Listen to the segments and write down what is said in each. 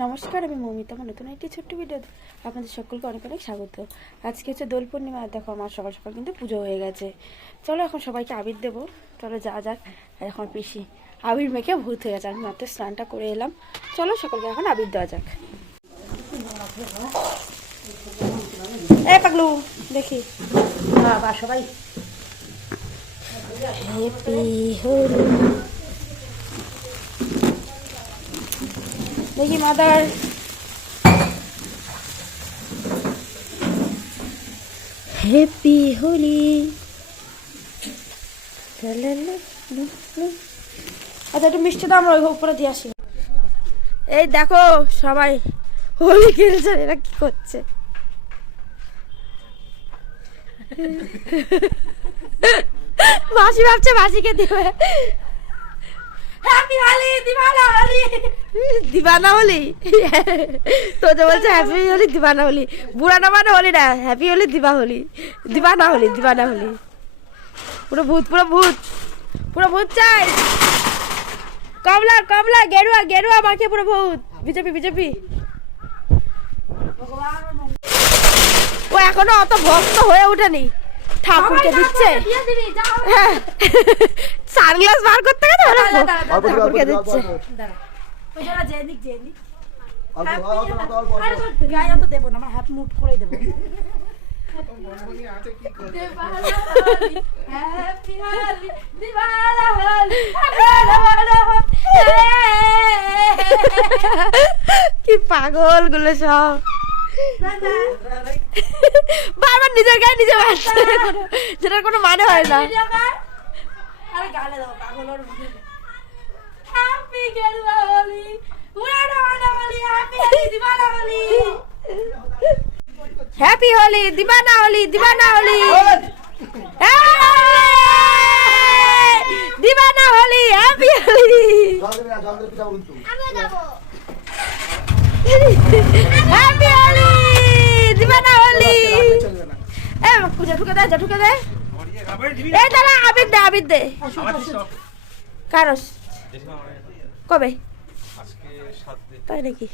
নমস্কার, আমি মৌমিতা। আমার নতুন একটি ছোট্ট ভিডিও আপনাদের সকলকে অনেক অনেক স্বাগত। আজকে হচ্ছে দোল পূর্ণিমা। দেখো আমার সকাল সকাল কিন্তু পুজো হয়ে গেছে। চলো এখন সবাইকে আবির দেবো, চলো যা যাক। আর এখন পিসি আবির মেখে ভূত হয়ে গেছে। আমি মাত্র স্নানটা করে এলাম। চলো সকলকে এখন আবির দেওয়া যাক। এই পাগলু দেখি বাবা সবাই হ্যাপি হোলি। দেখি মাদার হ্যাপি হোলি। আচ্ছা একটু মিষ্টিটা আমরা ওই উপরে দিয়ে আসি। এই দেখো সবাই হোলি খেলছে। এরা কি করছে? মাসি ভাবছে মাসিকে দিবে। হ্যাপি হোলি, দিবানা হোলি, দিবানা হোলি। তো যে বলছে হ্যাপি হোলি দিবানা হোলি, বুড়া না মানে হোলি না, হ্যাপি হোলি দিবা হোলি, দিবানা হোলি, দিবানা হোলি। পুরো ভূত, পুরো ভূত, পুরো ভূত চাই। কমলা কমলা গেরুয়া গেরুয়া মাকে পুরো ভূত। BJP BJP. ও এখনো অত ভক্ত হয়ে ওঠেনি, ঠাকুরকে দিচ্ছে। হ্যাঁ সানগ্লাস বার করতে গেছে, ঠাকুরকে দিচ্ছে। দেবো না, আমার হাত মুট করে দেবো। কি পাগল গুলো সব, বারবার নিজের গায়ে নিজে বাজছে, যেটার কোনো মানে হয় না। হ্যাপি হোলি দিবানা হোলি, দিবানা হোলি, দিবানা হোলি, হ্যাপি হোলি, হ্যাপি হোলি, দিবানা হোলি। এ পূজা ঢুকে দে, ঢুকে দে। এই দাঁড়া, আবির দে, আবির দে। কারস কবে? তাই নাকি?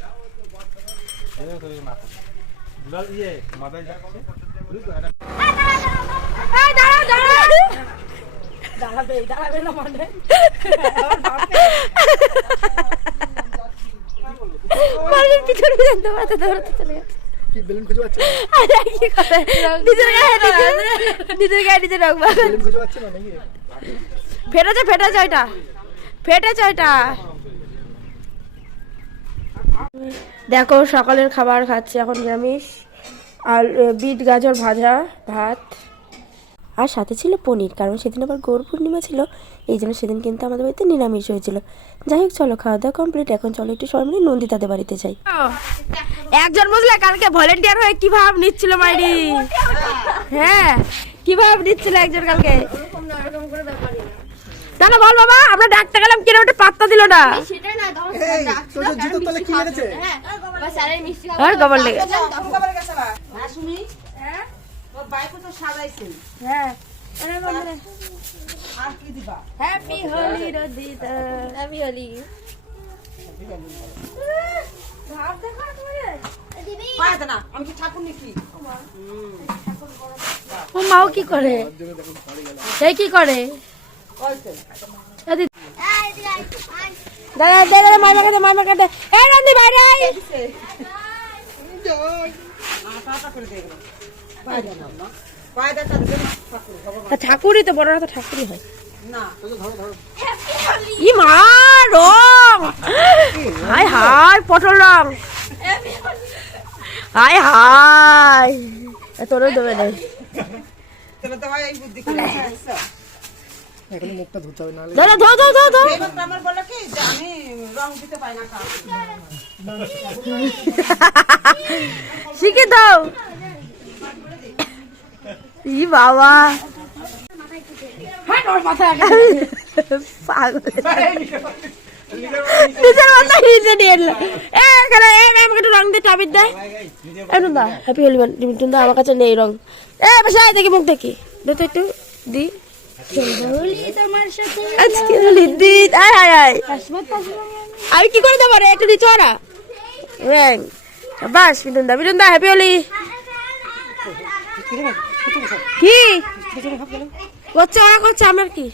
দাঁড়াবে না মানে পিছনে দৌড়াতে দৌড়াতে চলে গেছে। নিজের গায়ে নিজে রাখবা। ফেটেছে ফেটেছে, ওইটা ফেটেছে ওইটা। দেখো সকালের খাবার খাচ্ছি এখন নিরামিষ, আর বিট গাজর ভাজা, ভাত, আর সাথে ছিল পনির। কারণ সেদিন আবার গৌর পূর্ণিমা ছিল, এই জন্য সেদিন কিন্তু আমাদের বাড়িতে নিরামিষ হয়েছিল। যাই হোক চলো খাওয়া দাওয়া কমপ্লিট। এখন চলো একটু সবাই মিলে নন্দিতাদের বাড়িতে যাই। একজন বুঝলে কালকে ভলেন্টিয়ার হয়ে কি ভাব নিচ্ছিল মাইরি। হ্যাঁ কি ভাব নিচ্ছিল একজন কালকে। তাহলে বল বাবা, আমরা ডাকতে গেলাম কিনা ওটা পাত্তা দিল না। আর গোবর লেগে হ্যাপি হোলি রদিতা, হ্যাপি হোলি। ও মাও কি করে, সে কি করে? দাদা দে দাদা, মার মাকে দে, মার মাকে দে। এই রন্দি বাইরে আয়। ঠাকুরই তো, বড়রা তো ঠাকুরই হয়। ই মা রং, হাই হাই পটল রং, হাই হাই তোরও দেবে না। ধরো ধরো ধরো ধরো ধরো। শিখে দাও। ই বাবা নিজের মাথা নিজে নিয়ে এলো। আমাকে একটু রং দিয়ে টাবির দেয়। হ্যাপি হোলি টুন্দা, আমার কাছে নেই রং। বেশি দেখি মুখ দেখি তো একটু দি। আজকে হোলি দি। আয় আয় আয়, আমি কি করে দেবো রে? একটু দিচ্ছ না ব্যাং বাস বিটুন দা হ্যাপি হোলি। কি করছে ওরা করছে আমার কি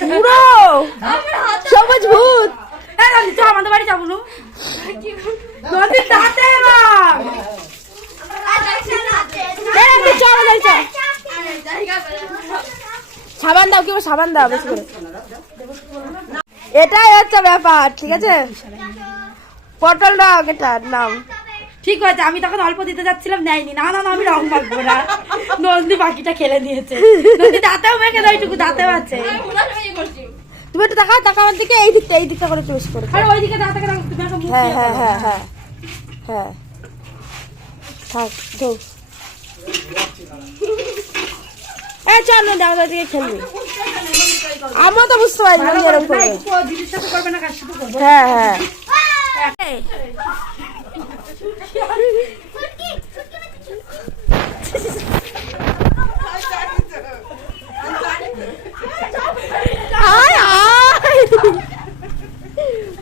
পুরো সবুজ ভূত। আমাদের বাড়ি যাবো নদীর দাঁতে সাবান দাও, কেউ সাবান দাও বেশি করে। এটাই হচ্ছে ব্যাপার, ঠিক আছে? পটল ডাক এটার নাম। ঠিক হয়েছে, আমি তখন অল্প দিতে যাচ্ছিলাম, নেয়নি। না না না, আমি রং মাখবো না। নন্দী বাকিটা খেলে নিয়েছে। নন্দী দাঁতেও মেখে দাও, এইটুকু দাঁতেও আছে। তুমি একটু তাকাও আমার দিকে, এই দিকটা করে একটু বেশি করে। আর ওইদিকে দাঁতে রাখো, তুমি একটা মুখ দিয়ে হ্যাঁ হ্যাঁ হ্যাঁ হ্যাঁ হ্যাঁ থাক ধো। চল না দাও দিকে খেলবি। আমরা তো বুঝতে পারি না এরকম করবে। জিনিসটা তো করবে না, কাজ শুধু করবে। হ্যাঁ হ্যাঁ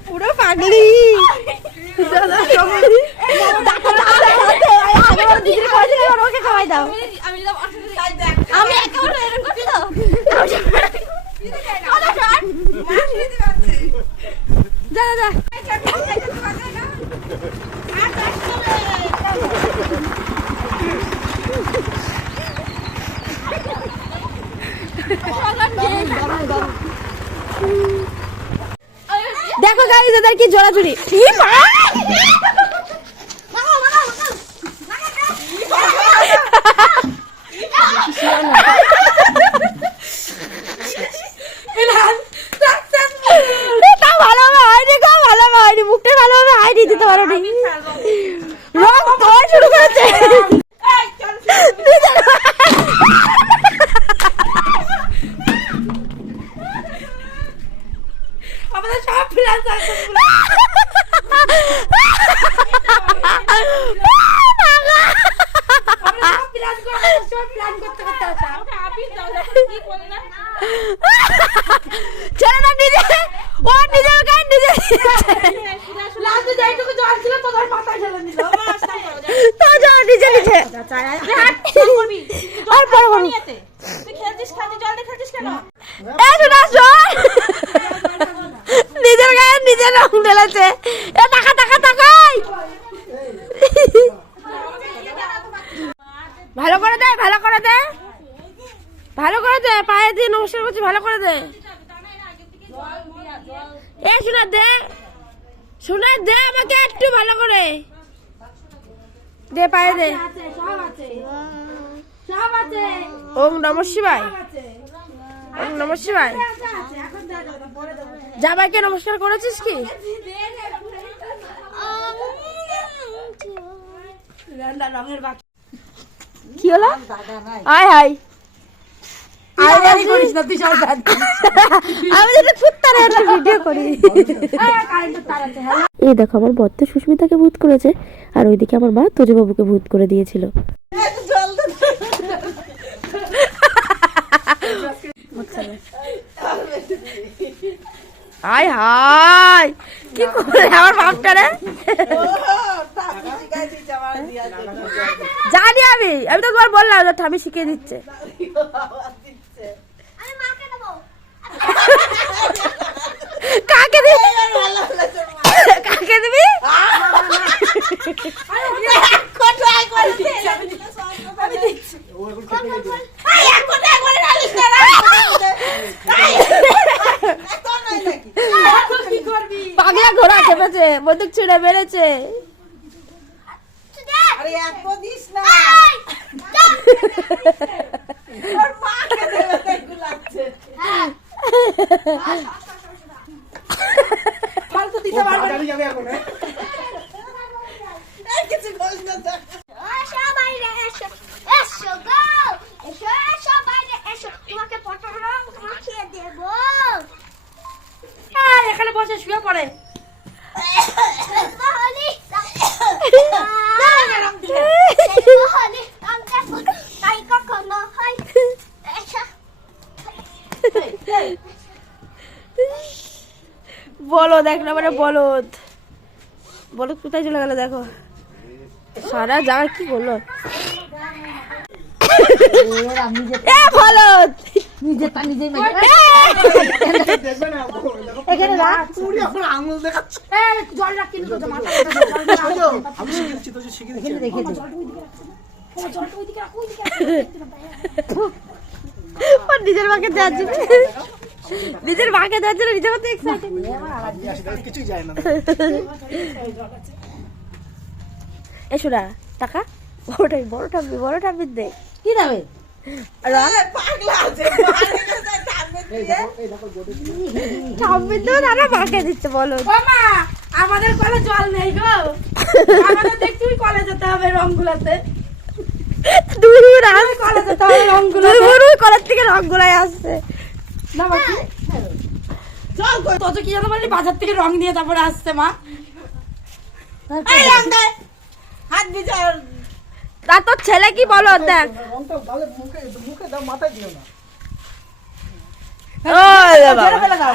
পুরো পাগলি। ওকে খাওয়াই দাও। আমি একেবারে এরকম করছি তো। যা যা দেখো গাইস এদের কি জোড়াজুড়ি। মুখটা ভালোভাবে হাইডি দিতে পারো নি, রং ধোয়া শুরু করেছে। আমাদের সব প্ল্যান ছেড়ে না নিজে, ও নিজের গায়ে নিজে লাস্টে যেটুকু জল ছিল তো ধর মাথায় ঢেলে নিল। তো যাও নিজে নিজে আর পরে করবি। তুই খেলছিস জল দিয়ে খেলছিস কেন? নিজের গায়ে নিজে রং ঢেলেছে। এ টাকা টাকা টাকাই ভালো করে দে, ভালো করে দে, ভালো করে দে, পায়ে দিয়ে নমস্কার করছি, ভালো করে দে। এ শোনা দে, শোনা দে আমাকে একটু ভালো করে দে, পায়ে দে। ওম নমঃ শিবায়, ওম নমঃ শিবায়। জামাইকে নমস্কার করেছিস কি? কি হলো? আয় হাই ভিডিও করি। এই দেখো আমার বর্তে সুস্মিতাকে ভূত করেছে, আর ওইদিকে আমার মা তোজবাবুকে ভূত করে দিয়েছিল। হাই হাই কি করে আমার বাপটা রে, জানি আমি তো তোমার বললাম ঠামি শিখিয়ে দিচ্ছে। কাকে দিবি, কাকে দিবি? পাগলা ঘোড়া চেপেছে, বন্দুক ছুড়ে মেরেছে। এখানে বসে শুয়ে পড়ে। বলদ, এক নম্বরে বলদ। বলদ কোথায় চলে গেল দেখো, সারা জায়গা কি করলো। এ বলদ, নিজেরটা নিজেই আঙুল দেখাচ্ছে। জল রাখ কিন্তু মাথা আমি শিখেছি তো, শিখে রেখে দে। নিজের মাকে দেওয়ার জন্য, নিজের মাকে দেওয়ার জন্য নিজের মতো এক্সাইটেড। কিছুই যায় না। এসোরা টাকা বড়টাই, বড় ঠাম্মির দে। কি দেবে? ঠাম্মির দেবো দাদা, মাকে দিচ্ছে বলো। ও মা, আমাদের কলে জল নেই গো, আমাদের দেখছি ওই কলে যেতে হবে রং গুলাতে, দূর কলে যেতে হবে রং কলের থেকে রং গুলাই আসছে। না বাকি চল তো কি জানো বললি, বাজার থেকে রং নিয়ে তারপরে আসছে মা। এই রং দে, হাত ভিজা। তা তোর ছেলে কি বলো দেখ। রংটা গালে মুখে মুখে দাও, মাথায় দিও না। ফেলে ফেলে দাও।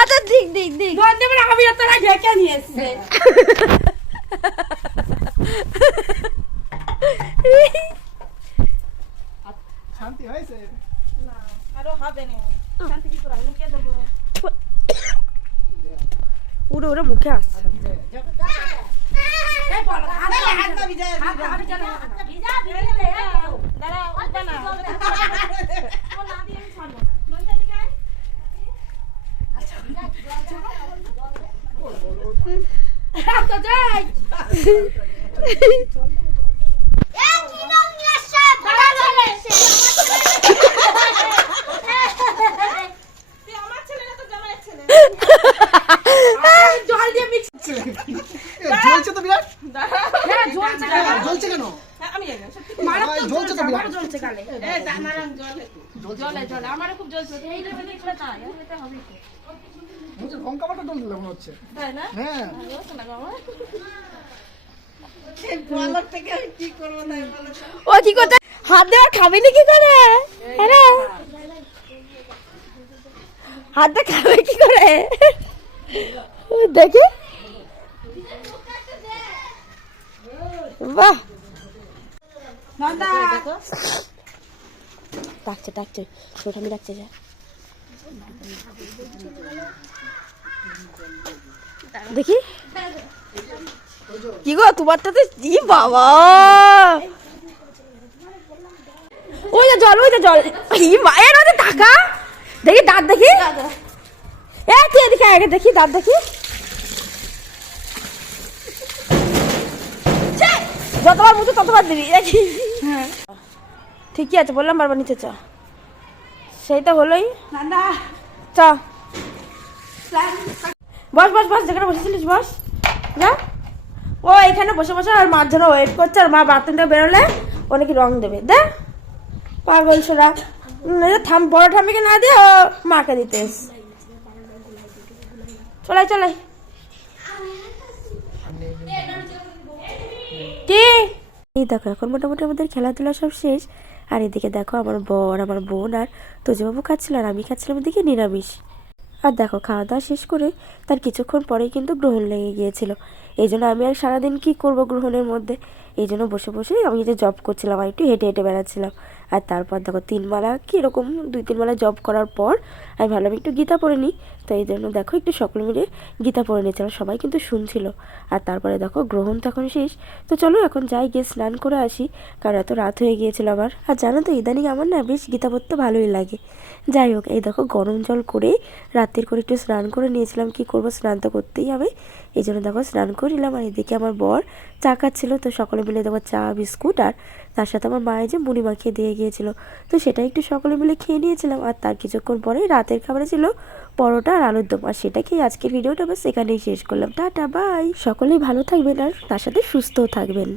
আচ্ছা ঠিক ঠিক ঠিক। দোকান থেকে আমি তোরা ঢেকে নিয়ে এসছে। শান্তি হয়েছে? উড়ে উড়ে মুখে আসছে। এই বলো, হাত ভিজা, হাত ভিজা না। ভিজা ভিজা দে। দাঁড়া, ওটা না। ও না দিয়ে আমি ছাড়বো না। লইটা দিকে আয়। আচ্ছা তো যাই। জল দিয়ে মিক্স। জ্বলছে তো বিরাট। হ্যাঁ জ্বলছে গালে। জ্বলছে কেন? মারাত্মক জ্বলছে তো বিরাট। জ্বলছে গালে। এই দামারাং জলে জলে আমারও খুব জ্বলছে। এই লেভেলে করে না, এতে হবে কি? মুখে লঙ্কা বাটা জ্বলছে মনে হচ্ছে। তাই না? হ্যাঁ। জ্বলছে না বাবা। ও কি করতে হাত দেওয়া খাবেনি কি করে? হ্যাঁ হাত দিয়ে খাবে কি করে দেখি। বাহ, নন্দা ডাকছে ডাকছে, ছোট আমি ডাকছে যা। দেখি কি গো তোমারটাতে কি বাবা, ওই যে জল, ওই যে জল। ই মায়ের ওই যে টাকা দেখি, দাঁত দেখি। এ তুই এদিকে আগে দেখি, দাঁত দেখি। যতবার মুছো ততবার দিবি দেখি। ঠিকই আছে, বললাম বারবার নিচে চ। সেইটা হলোই। নন্দা চ বস বস বস, যেখানে বসেছিলিস বস। না ও এখানে বসে বসে আর মার জন্য ওয়েট করছে, আর মা বাথরুম থেকে বেরোলে ও নাকি রং দেবে। দে পাগল সোরা, থাম বড় ঠাম্মিকে না দিয়ে ও মাকে দিতে এস। চলাই চলাই কি এই দেখো, এখন মোটামুটি আমাদের খেলাধুলা সব শেষ। আর এদিকে দেখো আমার বর, আমার বোন আর তোজবাবু খাচ্ছিল, আর আমি খাচ্ছিলাম এদিকে নিরামিষ। আর দেখো খাওয়া দাওয়া শেষ করে তার কিছুক্ষণ পরেই কিন্তু গ্রহণ লেগে গিয়েছিল। এই জন্য আমি আর সারাদিন কী করবো গ্রহণের মধ্যে, এই জন্য বসে বসে আমি যে জব করছিলাম আর একটু হেঁটে হেঁটে বেড়াচ্ছিলাম। আর তারপর দেখো 3 মালা কি এরকম 2-3 মালা জব করার পর আমি ভাবলাম একটু গীতা পড়ে নিই। তো এই জন্য দেখো একটু সকলে মিলে গীতা পড়ে নিয়েছিলাম, সবাই কিন্তু শুনছিল। আর তারপরে দেখো গ্রহণ তো এখন শেষ, তো চলো এখন যাই গিয়ে স্নান করে আসি, কারণ এত রাত হয়ে গিয়েছিল আবার। আর জানো তো ইদানিং আমার না বেশ গীতা পড়তে ভালোই লাগে। যাই হোক, এই দেখো গরম জল করে রাত্রির করে একটু স্নান করে নিয়েছিলাম, কি করব স্নান তো করতেই হবে, এই জন্য দেখো স্নান করিলাম। আর এদিকে আমার বর চা খাচ্ছিল, তো সকলে মিলে দেখো চা বিস্কুট আর তার সাথে আমার মায়ের যে মুড়ি মাখিয়ে দিয়ে গিয়েছিল, তো সেটা একটু সকলে মিলে খেয়ে নিয়েছিলাম। আর তার কিছুক্ষণ পরে রাতের খাবারে ছিল পরোটা আর আলুর দম। আর সেটাকেই আজকের ভিডিওটা বাস এখানেই শেষ করলাম। টাটা বাই, সকলেই ভালো থাকবেন আর তার সাথে সুস্থও থাকবেন।